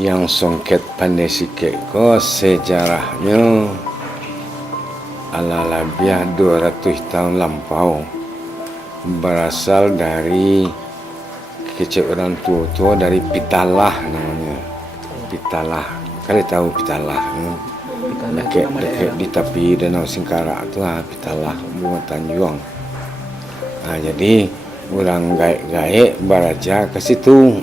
Yang songket pandai sikit ko sejarahnya ala lebih 200 tahun lampau, berasal dari kecil orang tua dari Pitalah namanya. Pitalah, kalian tahu Pitalah? Dekat di tepi Danau Singkarak tu Pitalah, bunga Tanjung. Jadi orang gaek baraja ke situ.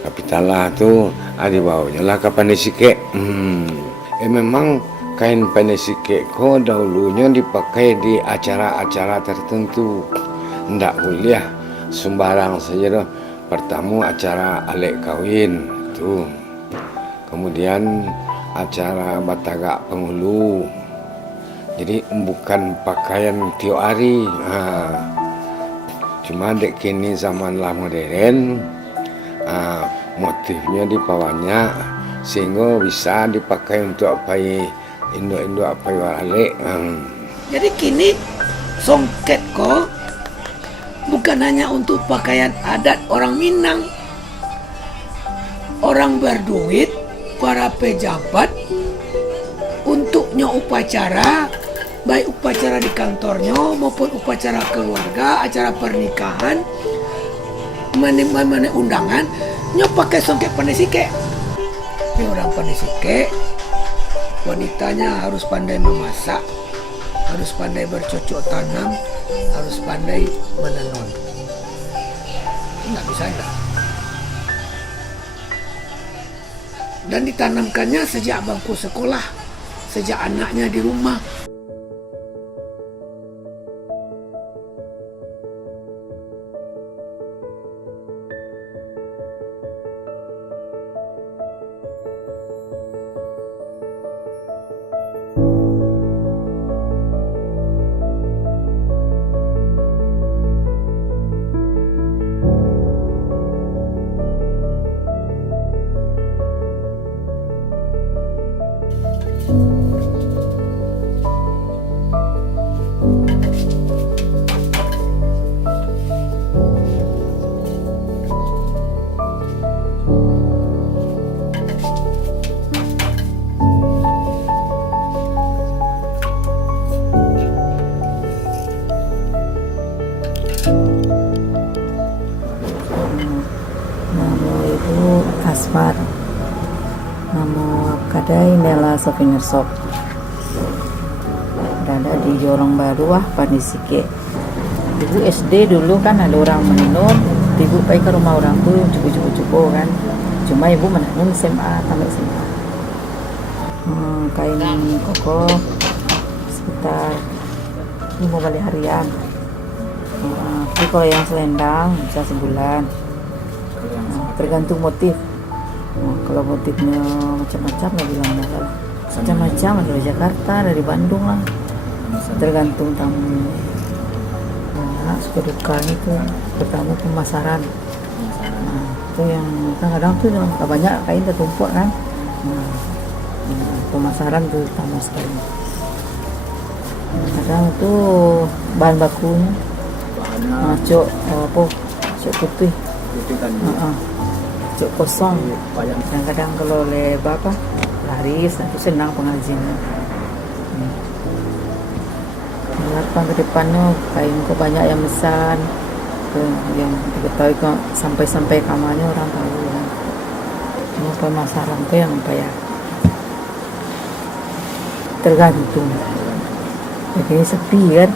Kapitalah tu dibawanya lah ke Pandai Sike. Memang kain Pandai Sike ko dahulunya dipakai di acara-acara tertentu. Ndak boleh sembarang saja dah. Pertama acara alek kawin tu. Kemudian acara batagak penghulu. Jadi bukan pakaian tiap hari. Cuma dek kini zaman lah modern. Motifnya dipawanya sehingga bisa dipakai untuk apa induk-induk apa alik. Jadi kini songket ko bukan hanya untuk pakaian adat orang Minang, orang berduit, para pejabat untuknya upacara, baik upacara di kantornya maupun upacara keluarga, acara pernikahan, mana undangan nyo pakai songket Pandai Sike. Ini orang Pandai Sike, wanitanya harus pandai memasak, harus pandai bercocok tanam, harus pandai menenun. Nggak bisa enggak. Dan ditanamkannya sejak bangku sekolah, sejak anaknya di rumah. Asmar, nama kedai Nela Souvenir Shop, berada di Jorong Baru Pandai Sike. Ibu SD dulu kan ada orang menenun, ibu pergi ke rumah orang tuh cukup kan, cuma ibu menenun SMA sampai SMA. Kain koko sekitar 5 kali harian. Tapi kalau yang selendang bisa sebulan, tergantung motif. Kalau motifnya macam-macam lah bilang lah, macam-macam dari Jakarta, dari Bandung lah, tergantung tamu. Suka duka itu pertama pemasaran. Itu yang kadang-kadang tuh nggak banyak kain tertumpuk kan. Pemasaran tuh utama sekali. Kadang itu bahan bakunya cok putih. Cok kosong. Kadang-kadang kalau lebar laris, itu senang pengrajinnya. Harapan ke depannya kain kok banyak yang pesan, yang diketahui kok sampai kamarnya orang tahu ya. Cuma pemasaran tuh yang bayar. Tergantung. Jadi sepi kan.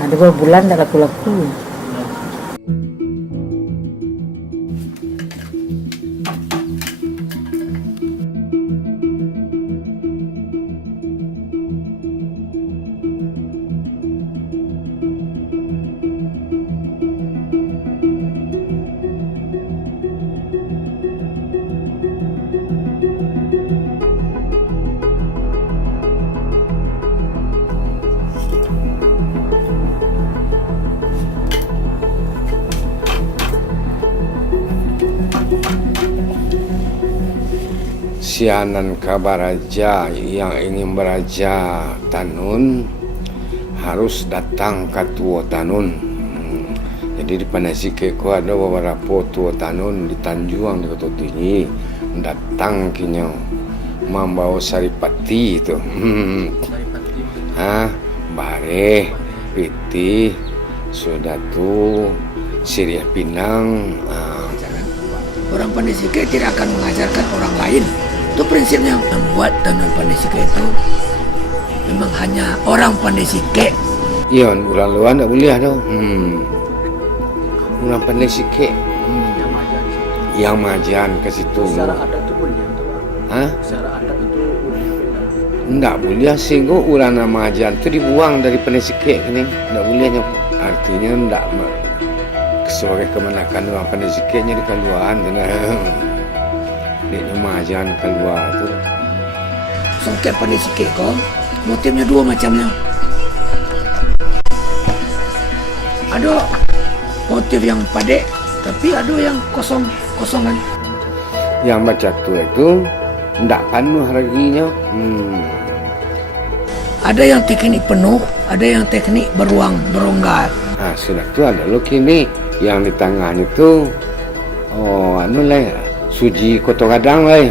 Ada beberapa bulan tak laku-laku. Sianan kabaraja yang ingin beraja tanun harus datang ke tua tanun. Jadi di Pandai Sike ko ada beberapa tua tanun di Tanjuang di Kota Tinggi. datang kinyo membawa saripati itu. Bare piti sudah tu Siriah Pinang. Orang pandai sike tidak akan mengajarkan orang lain. Itu prinsipnya. Membuat tenun pandai sike itu memang hanya orang pandai sike. Iyon, orang luar tak boleh tu. Orang pandai sikit. Yang majan ke situ. Secara adat itu boleh. Secara adat itu tak boleh. Sehingga orang nak majan tu dibuang dari pandai sikit ni. Tak bolehnya. Artinya tak sebagai kemenakan orang pandai sikitnya di keluaran tu. Dia majan keluar tu. Songket pandai sikit kau. Motifnya dua macamnya. Ada motif yang padat, tapi ada yang kosongan. Yang macam tu itu tak penuh reginya. Ada yang teknik penuh, ada yang teknik beronggar. Sudah tu ada lo kini yang di tengahnya tu suji kotor kadang lah.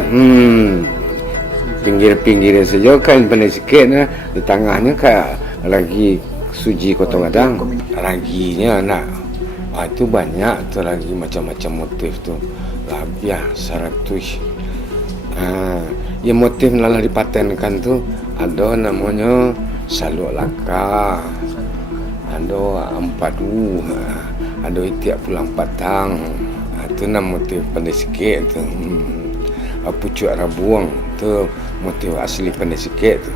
Pinggir-pinggirnya saja kain pandai sikit di tengahnya kayak lagi suji kotor kadang. Raginya nak itu banyak tu lagi macam-macam motif tu. Labiah 100. Yang motif lalah dipatenkan tu ada namanya saluk laka, ada ampadu, ada itiak pulang patang. Itu nama motif pandai sikit tu. Pucuk rabuang tu motif asli pandai sikit tu.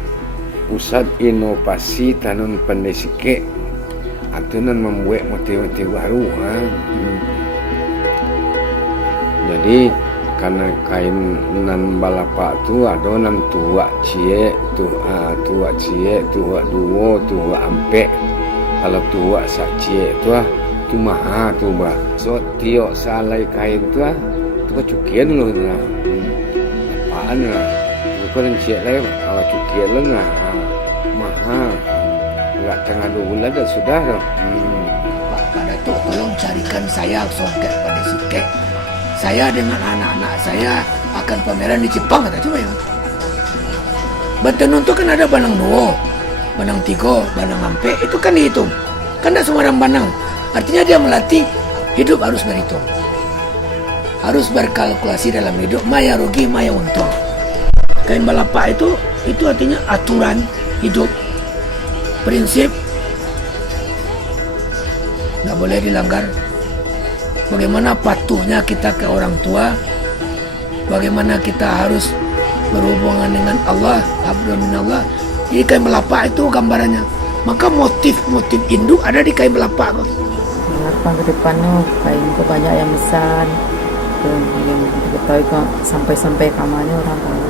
Pusat inovasi tenun pandai sikit itu nan membuat motif-motif baru. Jadi karena kain nan balapak tu ada nan tuak cie tu, tuak cie, tuak duo, tuak ampek. Kalau tuak sak cie tu tu maha tu bah. So tiok salai kain tu tu kecukian dulu tu. Apaan lah? Bukan cie lai, cukian lah maha. Enggak tengah 2 bulan dah sudah dah. Pak Datuk tolong carikan saya songket pandai sikit. Saya dengan anak-anak saya akan pameran di Jepang kata cuma ya. Bentenun tu kan ada banang 2, banang 3, banang ampe, itu kan dihitung. Kan tak sembarang banang. Artinya dia melatih hidup harus berhitung. Harus berkalkulasi dalam hidup, maya rugi, maya untung. Kain balapak itu artinya aturan hidup. Prinsip tak boleh dilanggar. Bagaimana patuhnya kita ke orang tua, bagaimana kita harus berhubungan dengan Allah, abdul minallah. Di kain balapak itu gambarannya. Maka motif-motif induk ada di kain balapak kok. Harapan ke depan kain kok banyak yang besar. Yang diketahui kok sampai kamarnya orang tahu.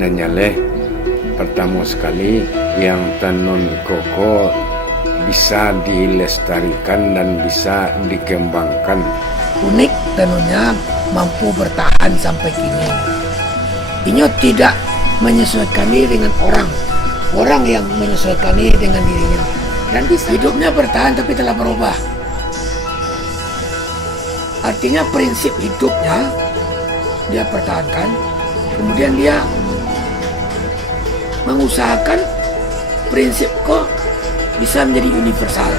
Dan nyaleh pertama sekali yang tenun koko bisa dilestarikan dan bisa dikembangkan. Unik tenunnya mampu bertahan sampai kini. Ini tidak menyesuaikan diri dengan orang yang menyesuaikan diri dengan dirinya, dan bisa hidupnya bertahan tapi telah berubah. Artinya prinsip hidupnya dia pertahankan, kemudian dia mengusahakan prinsip kok bisa menjadi universal.